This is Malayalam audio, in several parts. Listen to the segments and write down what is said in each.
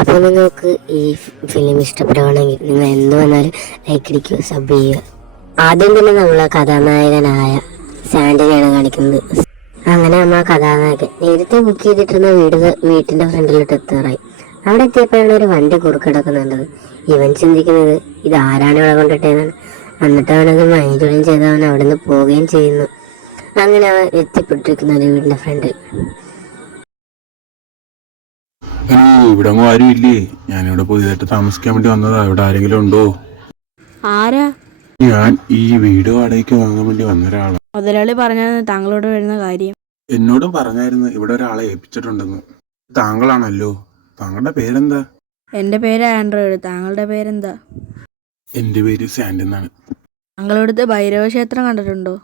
അപ്പോൾ നിങ്ങൾക്ക് ഈ ഫിലിം ഇഷ്ടപ്പെടുകയാണെങ്കിൽ നിങ്ങൾ എന്ത് വന്നാലും ലൈക്ക് അടിക്കുക, സബ് ചെയ്യുക. ആദ്യം തന്നെ നമ്മൾ കഥാനായകനായ സാൻഡിനെയാണ് കാണിക്കുന്നത്. അങ്ങനെ നമ്മൾ കഥാനായകൻ നേരത്തെ ബുക്ക് ചെയ്തിട്ടിരുന്ന വീട്ടിന്റെ ഫ്രണ്ടിലോട്ട് എത്താറായി. അവിടെ എത്തിയപ്പോഴാണ് ഒരു വണ്ടി കുറുക്കിടക്കുന്നുണ്ടത്. ഇവൻ ചിന്തിക്കുന്നത് ഇത് ആരാണ് ഇവിടെ കൊണ്ടിട്ടേന്നാണ്. എന്നിട്ട് അവനത് മൈൻഡും ചെയ്ത് അവൻ അവിടെ നിന്ന് പോവുകയും ചെയ്യുന്നു. അങ്ങനെ അവൻ എത്തിപ്പെട്ടിരിക്കുന്ന ഒരു വീടിന്റെ ഫ്രണ്ടിൽ. ഇവിടെ ആരും ഇല്ലേ? ഞാനിവിടെ പുതിയതായിട്ട് താമസിക്കാൻ വേണ്ടി വന്നതാ. ഇവിടെ ആരെങ്കിലും ഉണ്ടോ? ആരാ? ഞാൻ ഈ വീട് വാടകയ്ക്ക് വാങ്ങാൻ വേണ്ടി വന്ന ഒരാളാണ്. മുതലാളി പറഞ്ഞത് താങ്കളോട് വരുന്ന കാര്യം. എന്നോടും പറഞ്ഞായിരുന്നു ഇവിടെ ഒരാളെ ഏൽപ്പിച്ചിട്ടുണ്ടെന്ന്. താങ്കളാണല്ലോ. താങ്കളുടെ പേരെന്താ? എന്റെ പേര് ആൻഡ്രോയിഡ്. താങ്കളുടെ പേരെന്താ? എന്റെ പേര് സാൻഡ് എന്നാണ്. താങ്കളുടെ ഭൈരവ ക്ഷേത്രം കണ്ടിട്ടുണ്ടോ?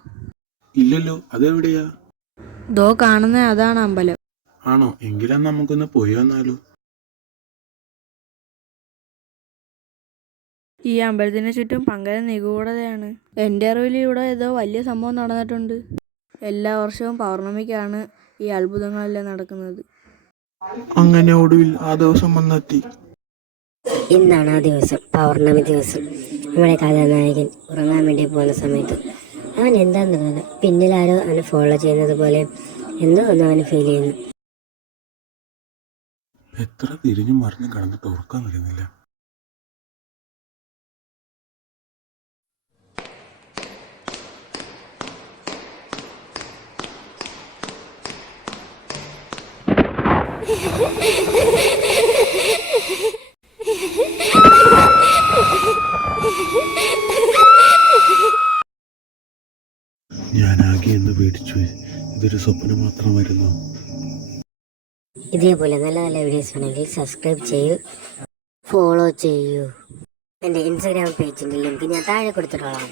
ഇല്ലല്ലോ, അതെവിടെയാ? ദോ കാണുന്ന അതാണ് അമ്പലം. ആണോ? എങ്കിലും നമുക്കൊന്ന് പോയി വന്നാലോ? ഈ അമ്പലത്തിന് ചുറ്റും ഭയങ്കര നിഗൂഢതയാണ്. എൻ്റെ അറിവിൽ ഇവിടെ ഏതോ വലിയ സംഭവം നടന്നിട്ടുണ്ട്. എല്ലാ വർഷവും പൗർണമിക്കാണ് ഈ അത്ഭുതങ്ങളെല്ലാം നടക്കുന്നത്. അങ്ങനെ ഒടുവിൽ ആ ദിവസം വന്നെത്തി. ഇന്നാണ് ആ ദിവസം, പൗർണമി ദിവസം. നമ്മുടെ കഥാനായകൻ ഉറങ്ങാൻ വേണ്ടി പോകുന്ന സമയത്ത് അവൻ എന്താണെന്നുള്ളത് പിന്നിലാരോ അവനെ ഫോളോ ചെയ്യുന്നത് പോലെ എന്തോ ഒന്ന് അവന് ഫീൽ ചെയ്യുന്നു. എത്ര തിരിഞ്ഞും മറിഞ്ഞും കിടന്നിട്ട് ഉറക്കാൻ വരുന്നില്ല. ഞാനാകെ എന്ന് പേടിച്ചു. ഇതൊരു സ്വപ്നം മാത്രമായിരുന്നു. ഇതേപോലെ നല്ല നല്ല വീഡിയോസ് ആണെങ്കിൽ സബ്സ്ക്രൈബ് ചെയ്യൂ, ഫോളോ ചെയ്യൂ. എൻ്റെ ഇൻസ്റ്റാഗ്രാം പേജിൻ്റെ ലിങ്ക് ഞാൻ താഴെ കൊടുത്തിട്ടോളാം.